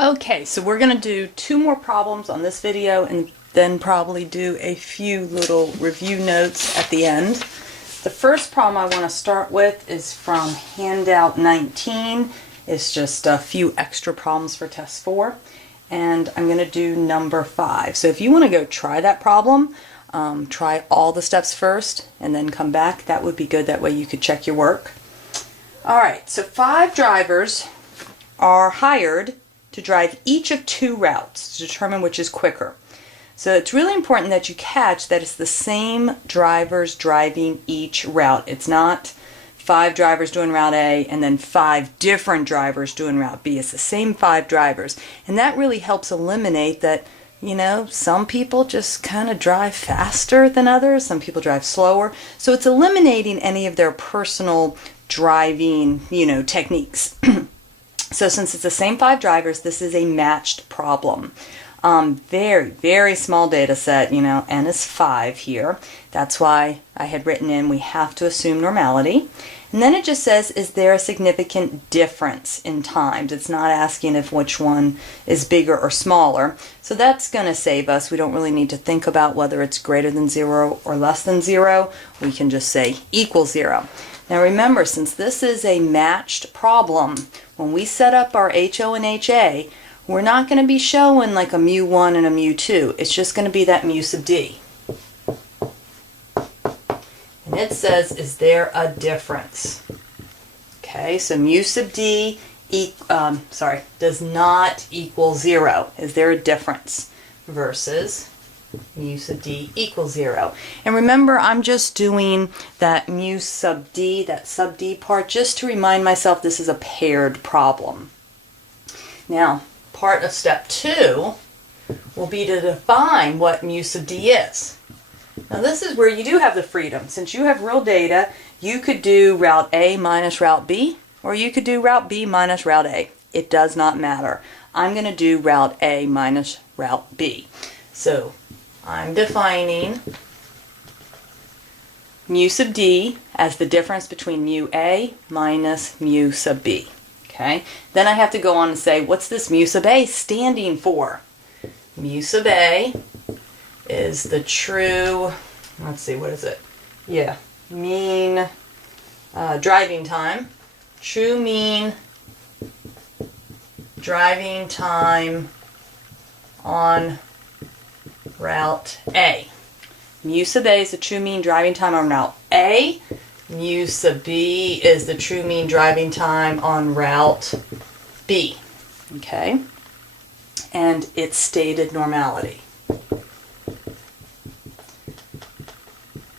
Okay, so we're going to do 2 more problems on this video and then probably do a few little review notes at the end. The first problem I want to start with is from Handout 19. It's just a few extra problems for Test 4. And I'm going to do number 5. So if you want to go try that problem, try all the steps first and then come back. That would be good. That way you could check your work. Alright, so 5 drivers are hired to drive each of 2 routes to determine which is quicker. So it's really important that you catch that it's the same drivers driving each route. It's not 5 drivers doing Route A and then 5 different drivers doing Route B. It's the same 5 drivers. And that really helps eliminate that, you know, some people just kind of drive faster than others. Some people drive slower. So it's eliminating any of their personal driving, techniques. So since it's the same 5 drivers, this is a matched problem. Very, very small data set, n is 5 here. That's why I had written in we have to assume normality. And then it just says, is there a significant difference in times? It's not asking if which one is bigger or smaller. So that's going to save us. We don't really need to think about whether it's greater than 0 or less than 0. We can just say equals 0. Now remember, since this is a matched problem, when we set up our HO and HA, we're not going to be showing like a mu1 and a mu2. It's just going to be that mu sub d. And it says, is there a difference? Okay, so mu sub d does not equal 0. Is there a difference? Versus mu sub d equals 0. And remember, I'm just doing that mu sub d, that sub d part, just to remind myself this is a paired problem. Now, part of step 2 will be to define what mu sub d is. Now this is where you do have the freedom. Since you have real data, you could do Route A minus Route B, or you could do Route B minus Route A. It does not matter. I'm going to do Route A minus Route B. So I'm defining mu sub d as the difference between mu A minus mu sub B. Okay? Then I have to go on and say, what's this mu sub A standing for? Mu sub A is the true, let's see, what is it? Yeah, mean driving time. True mean driving time on Route A. Mu sub A is the true mean driving time on Route A. Mu sub B is the true mean driving time on Route B. Okay? And it's stated normality.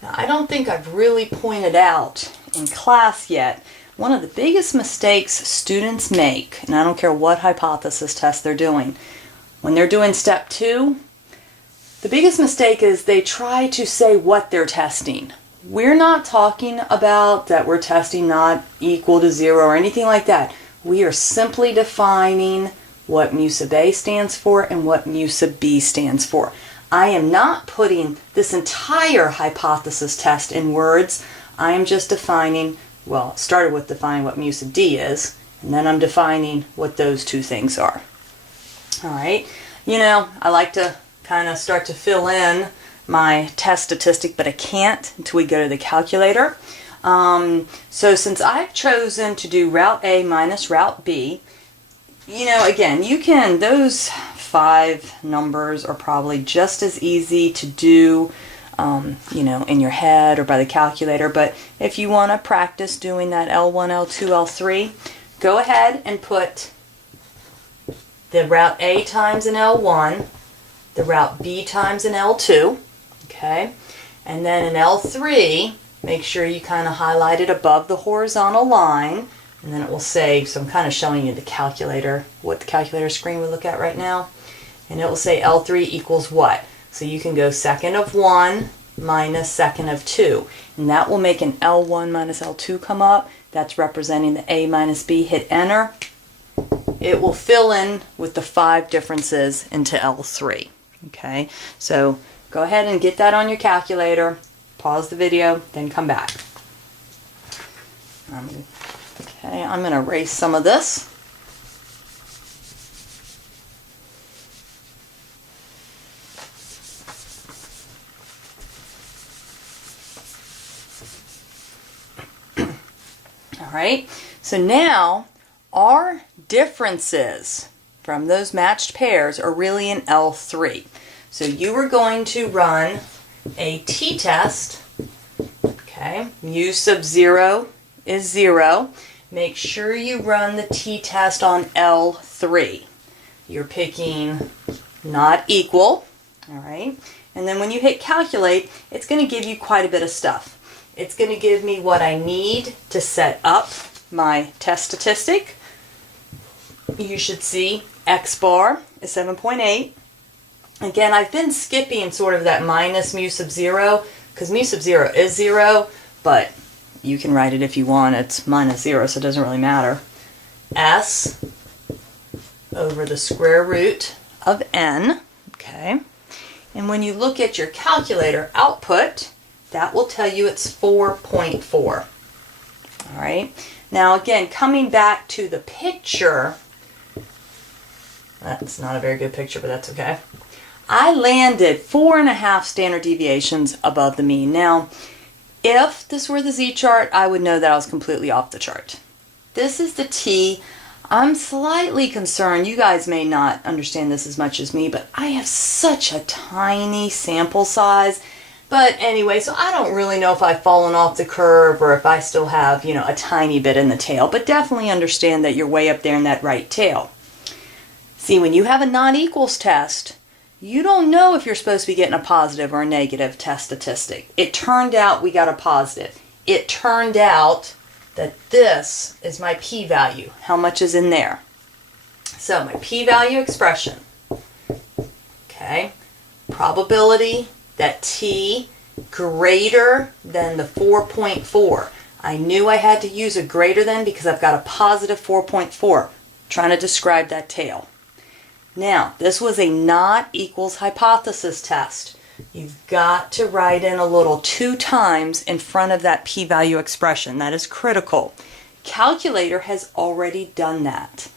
Now, I don't think I've really pointed out in class yet, one of the biggest mistakes students make, and I don't care what hypothesis test they're doing, when they're doing step 2, the biggest mistake is they try to say what they're testing. We're not talking about that we're testing not equal to 0 or anything like that. We are simply defining what mu sub A stands for and what mu sub B stands for. I am not putting this entire hypothesis test in words. I am just defining, well, started with defining what mu sub D is, and then I'm defining what those 2 things are. Alright, I like to kind of start to fill in my test statistic, but I can't until we go to the calculator. So since I've chosen to do Route A minus Route B, again, those 5 numbers are probably just as easy to do, in your head or by the calculator, but if you want to practice doing that L1, L2, L3, go ahead and put the Route A times an L1, the Route B times an L2, okay? And then in L3, make sure you kind of highlight it above the horizontal line, and then it will say, so I'm kind of showing you the calculator, what the calculator screen would look at right now, and it will say L3 equals what? So you can go second of 1 minus second of 2, and that will make an L1 minus L2 come up. That's representing the A minus B. Hit enter. It will fill in with the 5 differences into L3. Okay, so go ahead and get that on your calculator, pause the video, then come back. Okay, I'm going to erase some of this. All right, so now our differences from those matched pairs are really in L3. So you are going to run a t-test. Okay, mu sub 0 is 0. Make sure you run the t-test on L3. You're picking not equal, all right? And then when you hit calculate, it's going to give you quite a bit of stuff. It's going to give me what I need to set up my test statistic. You should see X bar is 7.8. Again, I've been skipping sort of that minus mu sub 0 because mu sub 0 is 0, but you can write it if you want. It's minus 0, so it doesn't really matter. S over the square root of n, okay? And when you look at your calculator output, that will tell you it's 4.4. All right? Now again, coming back to the picture, that's not a very good picture, but that's okay. I landed 4.5 standard deviations above the mean. Now, if this were the Z-chart, I would know that I was completely off the chart. This is the T. I'm slightly concerned. You guys may not understand this as much as me, but I have such a tiny sample size. But anyway, so I don't really know if I've fallen off the curve or if I still have, you know, a tiny bit in the tail. But definitely understand that you're way up there in that right tail. See, when you have a non-equals test, you don't know if you're supposed to be getting a positive or a negative test statistic. It turned out we got a positive. It turned out that this is my p-value. How much is in there? So my p-value expression, okay, probability that t greater than the 4.4. I knew I had to use a greater than because I've got a positive 4.4. Trying to describe that tail. Now, this was a not equals hypothesis test. You've got to write in a little 2 times in front of that p-value expression. That is critical. Calculator has already done that.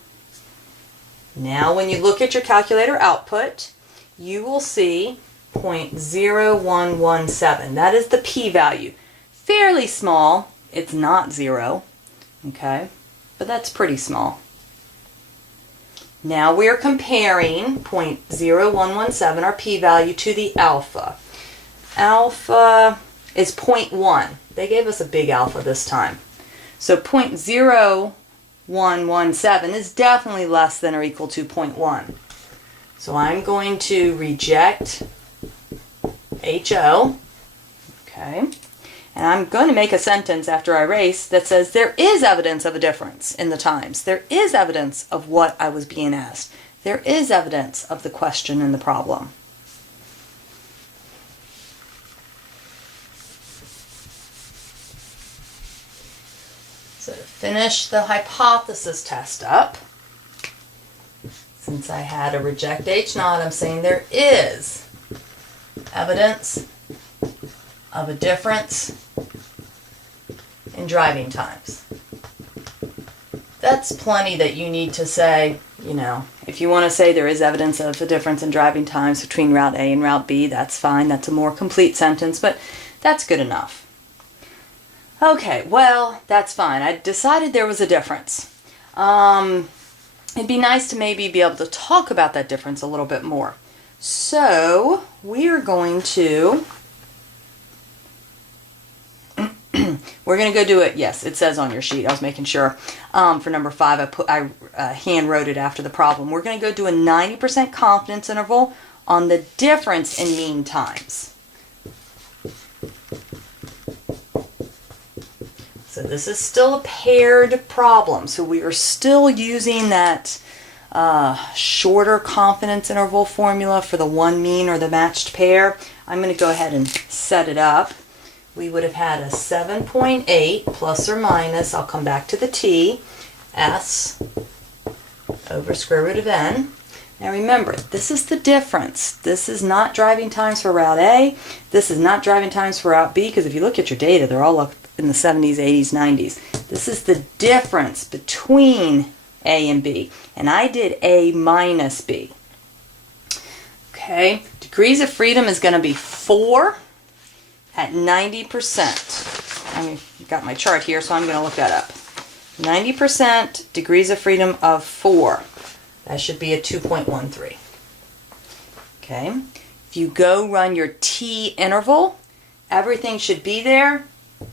Now, when you look at your calculator output, you will see 0.0117. That is the p-value. Fairly small. It's not 0, okay? But that's pretty small. Now we're comparing 0.0117, our p-value, to the alpha. Alpha is 0.1. They gave us a big alpha this time. So 0.0117 is definitely less than or equal to 0.1. So I'm going to reject HO, okay? And I'm going to make a sentence after I erase that says there is evidence of a difference in the times. There is evidence of what I was being asked. There is evidence of the question in the problem. So to finish the hypothesis test up, since I had to reject H naught, I'm saying there is evidence of a difference in driving times. That's plenty that you need to say, you know, if you want to say there is evidence of a difference in driving times between Route A and Route B, that's fine. That's a more complete sentence, but that's good enough. Okay, well, that's fine. I decided there was a difference. It'd be nice to maybe be able to talk about that difference a little bit more. So, we are going to we're going to go do it. Yes, it says on your sheet. I was making sure. For number 5, I hand wrote it after the problem. We're going to go do a 90% confidence interval on the difference in mean times. So this is still a paired problem. So we are still using that shorter confidence interval formula for the one mean or the matched pair. I'm going to go ahead and set it up. We would have had a 7.8 plus or minus, I'll come back to the t, s over square root of n. Now remember, this is the difference. This is not driving times for Route A. This is not driving times for Route B, because if you look at your data, they're all up in the 70s, 80s, 90s. This is the difference between A and B. And I did A minus B. Okay, degrees of freedom is going to be 4 at 90%. I've got my chart here, so I'm going to look that up. 90% degrees of freedom of 4. That should be a 2.13. Okay. If you go run your t interval, everything should be there.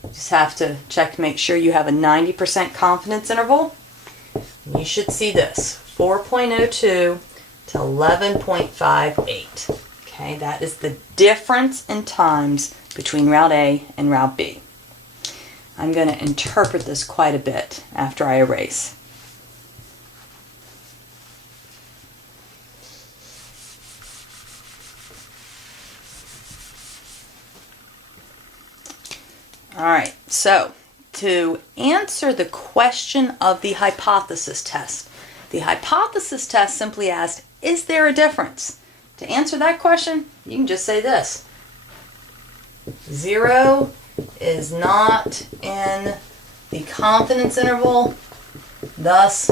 Just have to check to make sure you have a 90% confidence interval. You should see this, 4.02 to 11.58. Okay, that is the difference in times between Route A and Route B. I'm going to interpret this quite a bit after I erase. Alright, so to answer the question of the hypothesis test, the hypothesis test simply asked, is there a difference? To answer that question, you can just say this. 0 is not in the confidence interval, thus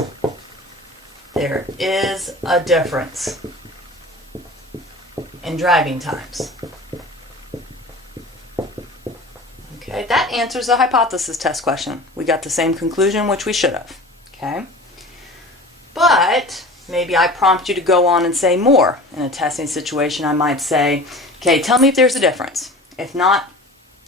there is a difference in driving times. Okay, that answers the hypothesis test question. We got the same conclusion, which we should have. Okay, but maybe I prompt you to go on and say more. In a testing situation, I might say, okay, tell me if there's a difference. If not,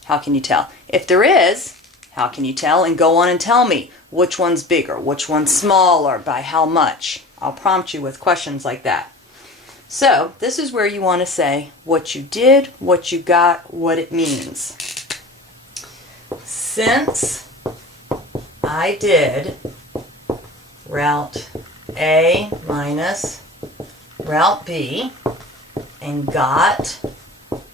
how can you tell? If there is, how can you tell? And go on and tell me which one's bigger, which one's smaller, by how much. I'll prompt you with questions like that. So this is where you want to say what you did, what you got, what it means. Since I did Route A minus Route B and got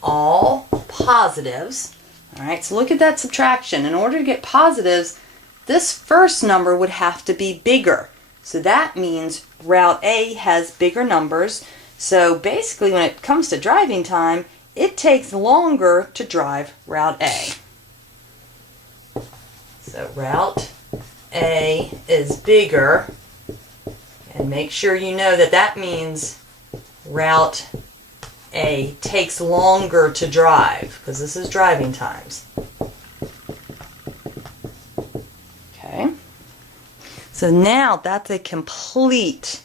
all positives, all right, so look at that subtraction. In order to get positives, this first number would have to be bigger. So that means Route A has bigger numbers. So basically when it comes to driving time, it takes longer to drive Route A. So Route A is bigger, and make sure you know that that means Route A takes longer to drive, because this is driving times. Okay, so now that's a complete,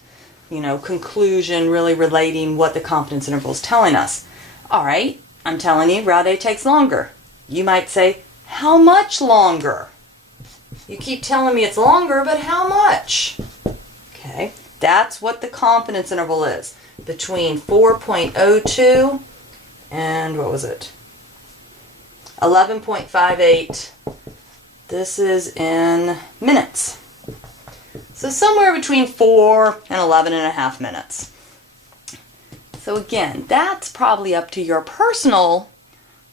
conclusion, really relating what the confidence interval is telling us. All right, I'm telling you, Route A takes longer. You might say, how much longer? You keep telling me it's longer, but how much? Okay, that's what the confidence interval is. Between 4.02 and, what was it? 11.58. This is in minutes. So somewhere between 4 and 11.5 minutes. So again, that's probably up to your personal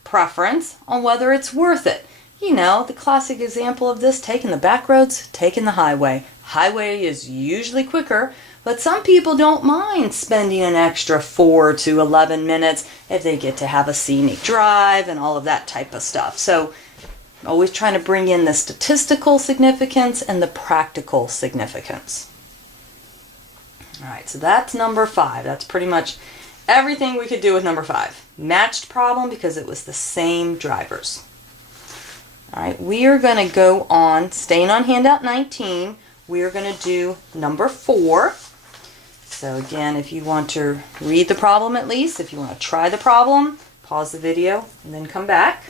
preference on whether it's worth it. The classic example of this, taking the back roads, taking the highway. Highway is usually quicker, but some people don't mind spending an extra 4 to 11 minutes if they get to have a scenic drive and all of that type of stuff. So always trying to bring in the statistical significance and the practical significance. All right, so that's number 5. That's pretty much everything we could do with number 5. Matched problem because it was the same drivers. All right, we are going to go on, staying on handout 19, we are going to do number 4. So again, if you want to read the problem at least, if you want to try the problem, pause the video and then come back.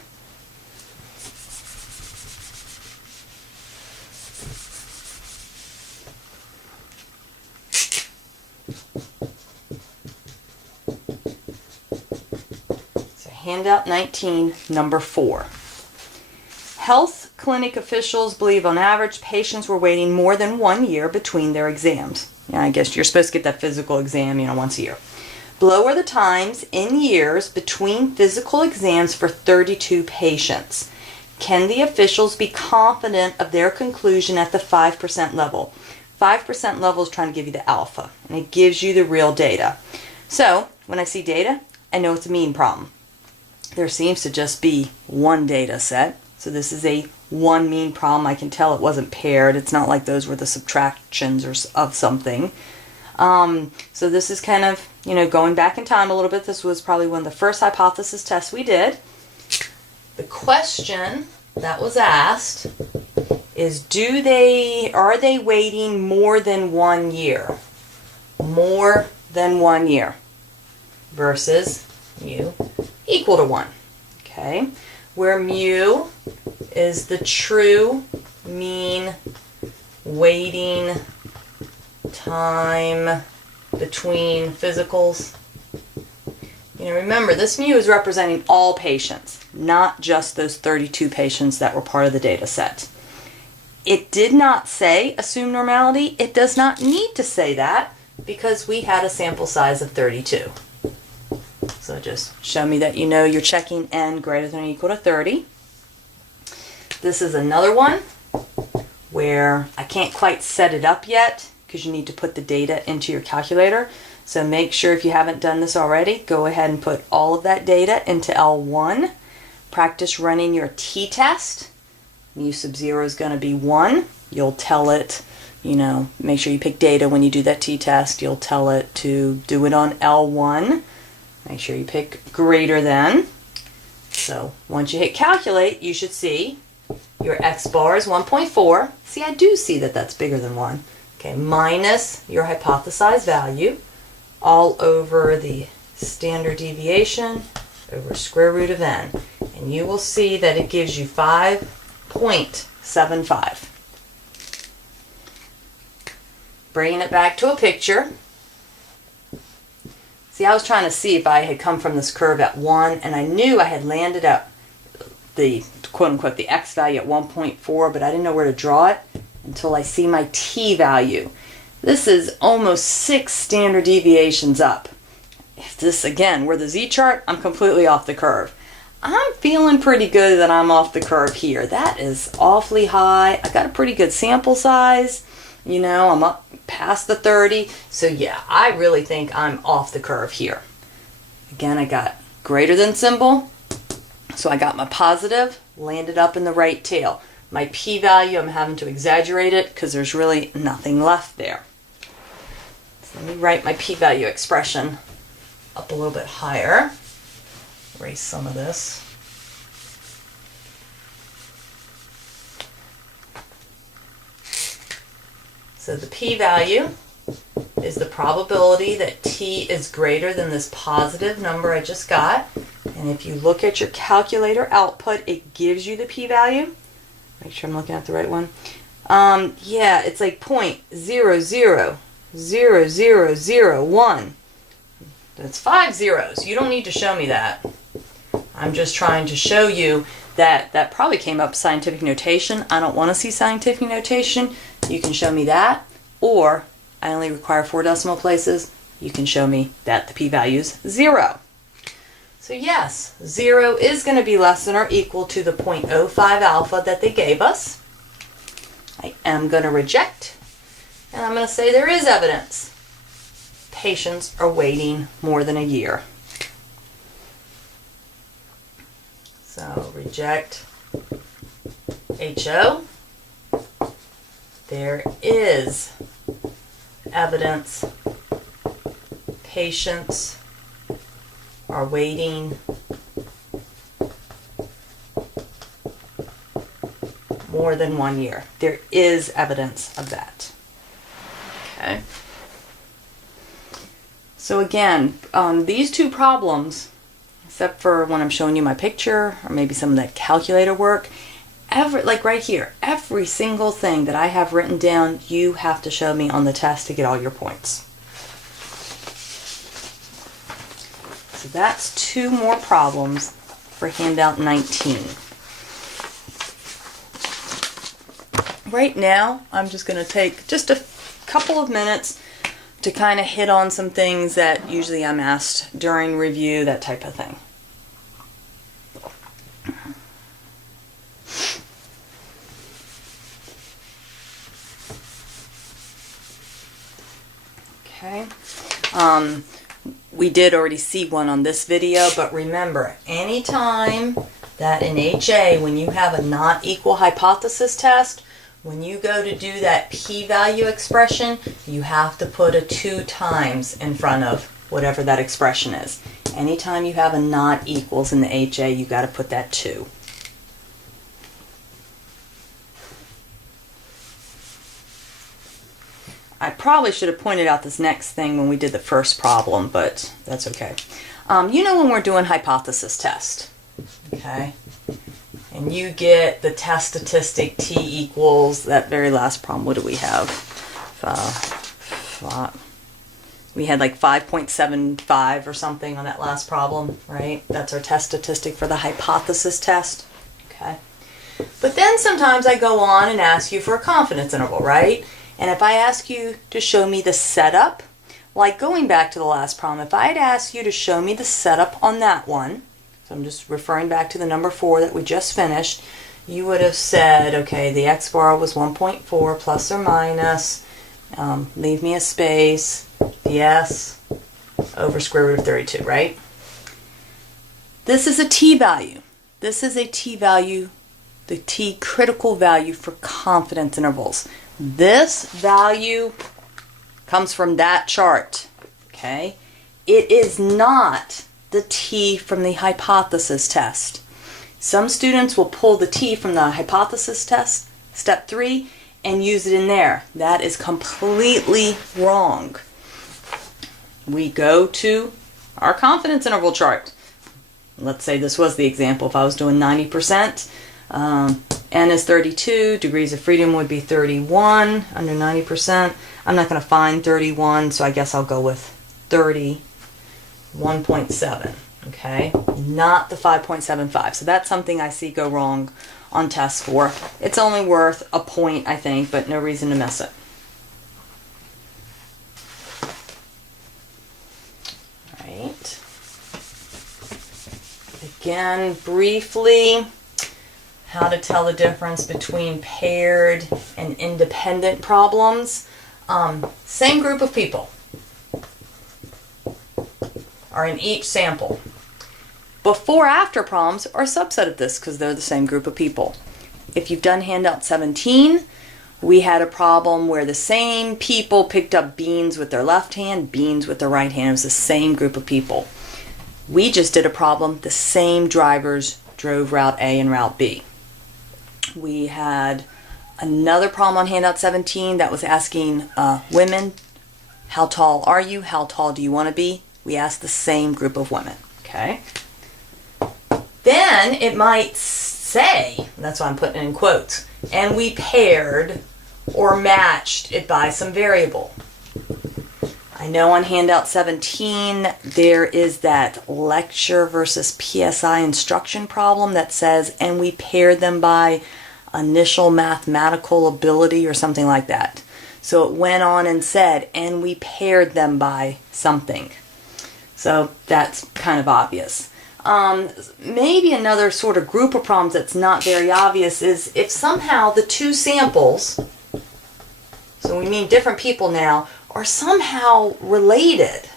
So handout 19, number 4. Health clinic officials believe on average patients were waiting more than 1 year between their exams. I guess you're supposed to get that physical exam, once a year. Below are the times in years between physical exams for 32 patients. Can the officials be confident of their conclusion at the 5% level? 5% level is trying to give you the alpha, and it gives you the real data. So when I see data, I know it's a mean problem. There seems to just be one data set. So this is a one mean problem. I can tell it wasn't paired. It's not like those were the subtractions of something. So this is kind of, going back in time a little bit. This was probably one of the first hypothesis tests we did. The question that was asked is are they waiting more than 1 year? More than 1 year versus mu equal to 1. Okay, where mu is the true mean waiting time between physicals. You know, remember, this mu is representing all patients, not just those 32 patients that were part of the data set. It did not say assume normality. It does not need to say that because we had a sample size of 32. So just show me that you know you're checking n greater than or equal to 30. This is another one where I can't quite set it up yet because you need to put the data into your calculator. So make sure, if you haven't done this already, go ahead and put all of that data into L1. Practice running your t-test. Mu sub 0 is going to be 1. You'll tell it, you know, make sure you pick data when you do that t-test. You'll tell it to do it on L1. Make sure you pick greater than. So once you hit calculate, you should see your x bar is 1.4. See, I do see that that's bigger than 1. Okay, minus your hypothesized value all over the standard deviation over square root of n. And you will see that it gives you 5.75. Bringing it back to a picture. See, I was trying to see if I had come from this curve at 1, and I knew I had landed at the quote-unquote the x value at 1.4, but I didn't know where to draw it until I see my t value. This is almost 6 standard deviations up. If this, again, were the z-chart, I'm completely off the curve. I'm feeling pretty good that I'm off the curve here. That is awfully high. I got a pretty good sample size. You know, I'm up past the 30. So yeah, I really think I'm off the curve here. Again, I got greater than symbol. So I got my positive, landed up in the right tail. My p-value, I'm having to exaggerate it because there's really nothing left there. So let me write my p-value expression up a little bit higher. Erase some of this. So the p-value is the probability that t is greater than this positive number I just got. And if you look at your calculator output, it gives you the p-value. Make sure I'm looking at the right one. Yeah, it's like 0.000001. That's 5 zeros. You don't need to show me that. I'm just trying to show you that that probably came up scientific notation. I don't want to see scientific notation. You can show me that, or I only require 4 decimal places. You can show me that the p-value is 0. So yes, 0 is going to be less than or equal to the 0.05 alpha that they gave us. I am going to reject, and I'm going to say there is evidence. Patients are waiting more than a year. So reject HO. There is evidence patients are waiting more than 1 year. There is evidence of that. Okay. So again, these two problems, except for when I'm showing you my picture or maybe some of that calculator work, like right here, every single thing that I have written down, you have to show me on the test to get all your points. So that's 2 more problems for handout 19. Right now, I'm just going to take just a couple of minutes to kind of hit on some things that usually I'm asked during review, that type of thing. Okay. We did already see one on this video, but remember, anytime that in HA, when you have a not equal hypothesis test, when you go to do that p-value expression, you have to put a 2 times in front of whatever that expression is. Anytime you have a not equals in the HA, you got to put that 2. I probably should have pointed out this next thing when we did the first problem, but that's okay. You know when we're doing hypothesis test, okay? And you get the test statistic t equals that very last problem. What do we have? We had like 5.75 or something on that last problem, right? That's our test statistic for the hypothesis test, okay? But then sometimes I go on and ask you for a confidence interval, right? And if I ask you to show me the setup, like going back to the last problem, if I'd asked you to show me the setup on that one, so I'm just referring back to the number 4 that we just finished, you would have said, okay, the x bar was 1.4 plus or minus, leave me a space, the s over square root of 32, right? This is a t-value. This is a t-value, the t critical value for confidence intervals. This value comes from that chart, okay? It is not the t from the hypothesis test. Some students will pull the t from the hypothesis test, step 3, and use it in there. That is completely wrong. We go to our confidence interval chart. Let's say this was the example. If I was doing 90%, n is 32, degrees of freedom would be 31 under 90%. I'm not going to find 31, so I guess I'll go with 31.7, okay? Not the 5.75. So that's something I see go wrong on test 4. It's only worth a point, I think, but no reason to miss it. All right. Again, briefly, how to tell the difference between paired and independent problems. Same group of people are in each sample. Before-after problems are a subset of this because they're the same group of people. If you've done Handout 17, we had a problem where the same people picked up beans with their left hand, beans with their right hand. It was the same group of people. We just did a problem, the same drivers drove Route A and Route B. We had another problem on Handout 17 that was asking women, how tall are you? How tall do you want to be? We asked the same group of women, okay? Then it might say, that's why I'm putting it in quotes, and we paired or matched it by some variable. I know on Handout 17 there is that lecture versus PSI instruction problem that says, and we paired them by initial mathematical ability or something like that. So it went on and said, and we paired them by something. So that's kind of obvious. Maybe another sort of group of problems that's not very obvious is if somehow the two samples, so we mean different people now, are somehow related.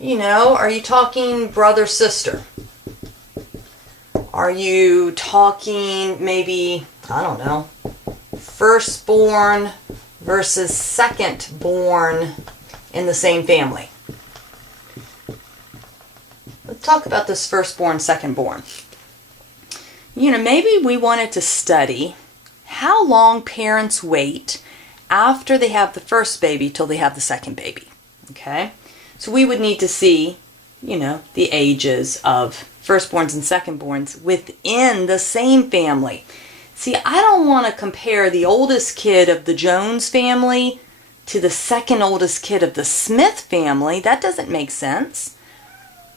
You know, are you talking brother-sister? Are you talking maybe, I don't know, firstborn versus secondborn in the same family? Let's talk about this firstborn, secondborn. You know, maybe we wanted to study how long parents wait after they have the first baby till they have the second baby, okay? So we would need to see, you know, the ages of firstborns and secondborns within the same family. See, I don't want to compare the oldest kid of the Jones family to the second oldest kid of the Smith family. That doesn't make sense.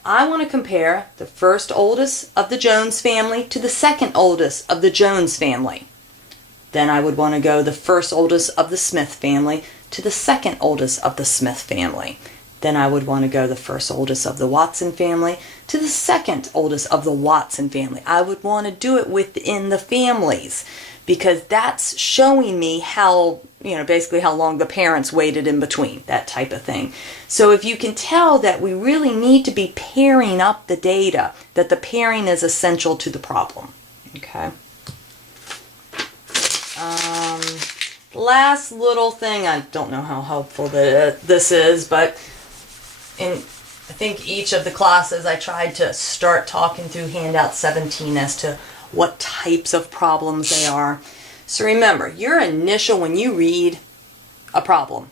I want to compare the first oldest of the Jones family to the second oldest of the Jones family. Then I would want to go the first oldest of the Smith family to the second oldest of the Smith family. Then I would want to go the first oldest of the Watson family to the second oldest of the Watson family. I would want to do it within the families because that's showing me how, you know, basically how long the parents waited in between, that type of thing. So if you can tell that we really need to be pairing up the data, that the pairing is essential to the problem. Okay. Last little thing, I don't know how helpful this is, but in I think each of the classes I tried to start talking through Handout 17 as to what types of problems they are. So remember, your initial, when you read a problem,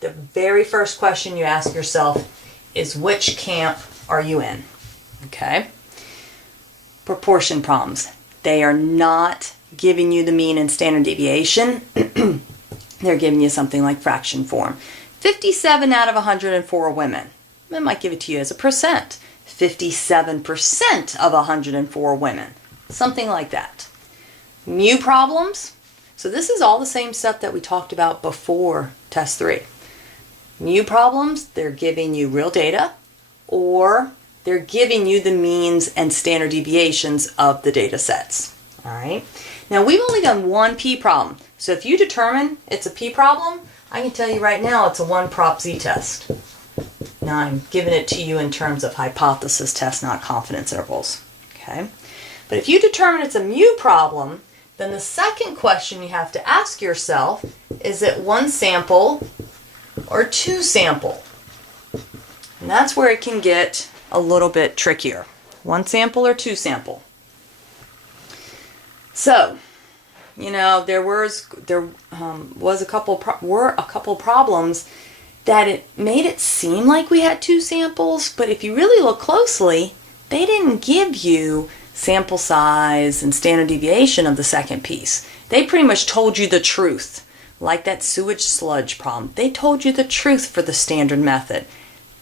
the very first question you ask yourself is, which camp are you in? Okay? Proportion problems. They are not giving you the mean and standard deviation. They're giving you something like fraction form. 57 out of 104 are women. It might give it to you as a percent. 57% of 104 women. Something like that. Mu problems. So this is all the same stuff that we talked about before test 3. Mu problems, they're giving you real data, or they're giving you the means and standard deviations of the data sets. All right. Now we've only done one P problem. So if you determine it's a P problem, I can tell you right now it's a 1 prop Z test. Now I'm giving it to you in terms of hypothesis tests, not confidence intervals. Okay. But if you determine it's a mu problem, then the second question you have to ask yourself is it 1 sample or 2 sample? And that's where it can get a little bit trickier. 1 sample or 2 sample? So, you know, there was a couple problems that it made it seem like we had 2 samples, but if you really look closely, they didn't give you sample size and standard deviation of the second piece. They pretty much told you the truth, like that sewage sludge problem. They told you the truth for the standard method.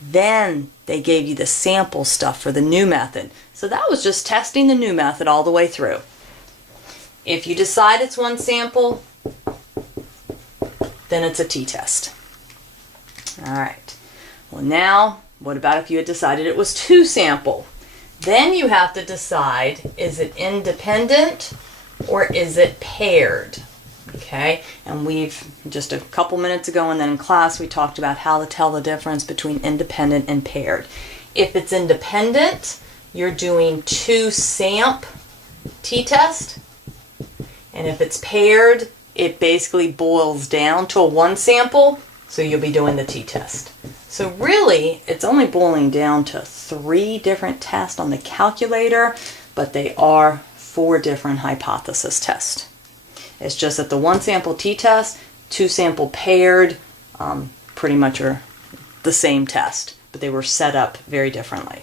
Then they gave you the sample stuff for the new method. So that was just testing the new method all the way through. If you decide it's 1 sample, then it's a t-test. All right. Well, now, what about if you had decided it was 2 sample? Then you have to decide, is it independent or is it paired? Okay, and we've just a couple minutes ago and then in class we talked about how to tell the difference between independent and paired. If it's independent, you're doing 2 samp t-test, and if it's paired, it basically boils down to a 1 sample, so you'll be doing the t-test. So really, it's only boiling down to 3 different tests on the calculator, but they are 4 different hypothesis tests. It's just that the 1 sample t-test, 2 sample paired, pretty much are the same test, but they were set up very differently.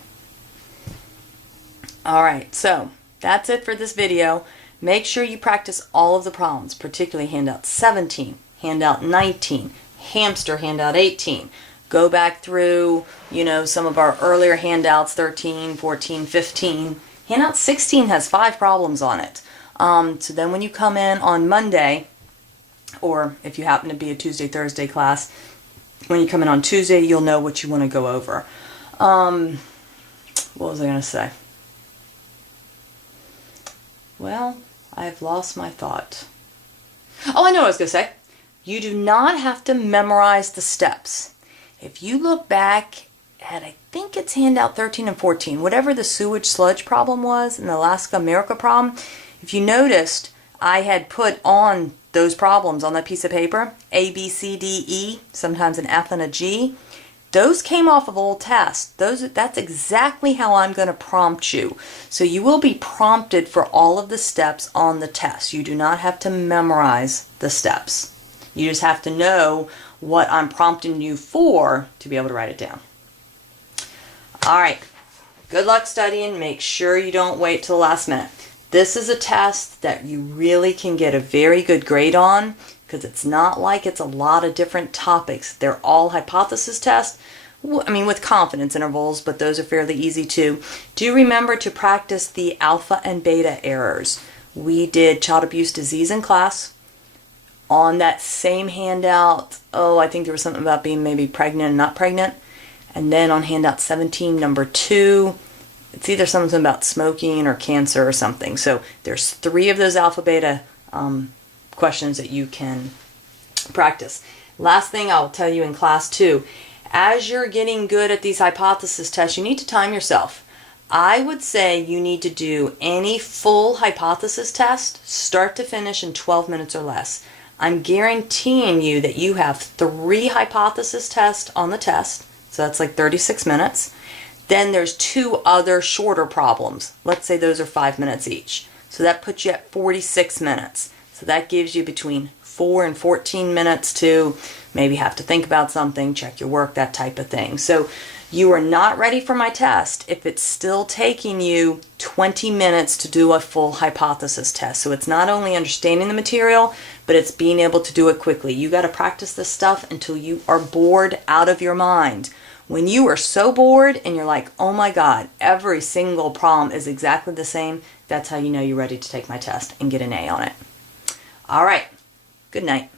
All right, so that's it for this video. Make sure you practice all of the problems, particularly handout 17, handout 19, hamster handout 18. Go back through, you know, some of our earlier handouts, 13, 14, 15. Handout 16 has 5 problems on it. So then when you come in on Monday, or if you happen to be a Tuesday, Thursday class, when you come in on Tuesday, you'll know what you want to go over. What was I going to say? Well, I've lost my thought. Oh, I know what I was going to say. You do not have to memorize the steps. If you look back at, I think it's handout 13 and 14, whatever the sewage sludge problem was and the Alaska America problem, if you noticed, I had put on those problems on that piece of paper, A, B, C, D, E, sometimes an F and a G. Those came off of old tests. That's exactly how I'm going to prompt you. So you will be prompted for all of the steps on the test. You do not have to memorize the steps. You just have to know what I'm prompting you for to be able to write it down. All right. Good luck studying. Make sure you don't wait till the last minute. This is a test that you really can get a very good grade on because it's not like it's a lot of different topics. They're all hypothesis tests, I mean with confidence intervals, but those are fairly easy too. Do remember to practice the alpha and beta errors. We did child abuse disease in class. On that same handout, I think there was something about being maybe pregnant and not pregnant. And then on handout 17, number 2, it's either something about smoking or cancer or something. So there's 3 of those alpha beta questions that you can practice. Last thing I'll tell you in class 2, as you're getting good at these hypothesis tests, you need to time yourself. I would say you need to do any full hypothesis test, start to finish, in 12 minutes or less. I'm guaranteeing you that you have 3 hypothesis tests on the test, so that's like 36 minutes. Then there's 2 other shorter problems. Let's say those are 5 minutes each. So that puts you at 46 minutes. So So that gives you between 4 and 14 minutes to maybe have to think about something, check your work, that type of thing. So you are not ready for my test if it's still taking you 20 minutes to do a full hypothesis test. So it's not only understanding the material, but it's being able to do it quickly. You got to practice this stuff until you are bored out of your mind. When you are so bored and you're like, oh my God, every single problem is exactly the same, that's how you know you're ready to take my test and get an A on it. All right. Good night.